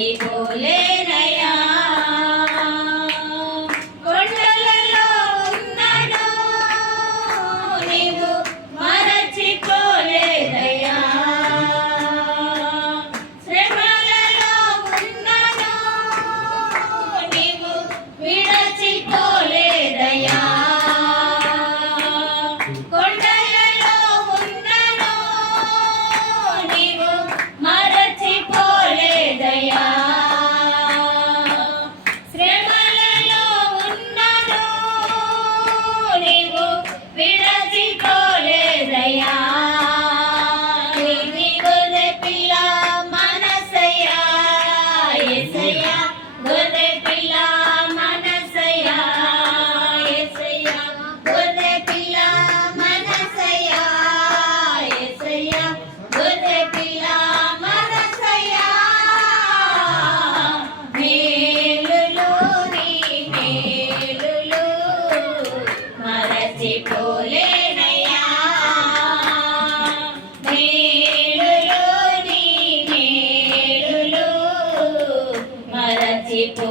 మరచిపోలేనయ్యా కొండలలో ఉన్నను నీవు మరచిపోలేదయ్యా శ్రమలలో ఉన్నను నీవు విడచిపోలేదయ్యా కొండలలో ఉన్నను నీవు మరచిపోలేదయ్యా శ్రమలలో ఉన్నను నీవు విడచిపోలేదయ్యా నీ గొర్రె పిల్ల మనసయ్యా యేసయ్యా గొర్రె పిల్ల మనసయ్యా యేసయ్యా గొర్రె పిల్ల మనసయ్యా యేసయ్యా గొర్రె పిల్ల మనసయ్యా మేలులు నీ మేలులు మరచిపోలేనయ్యా మేలులు నీ మేలులు మరచిపో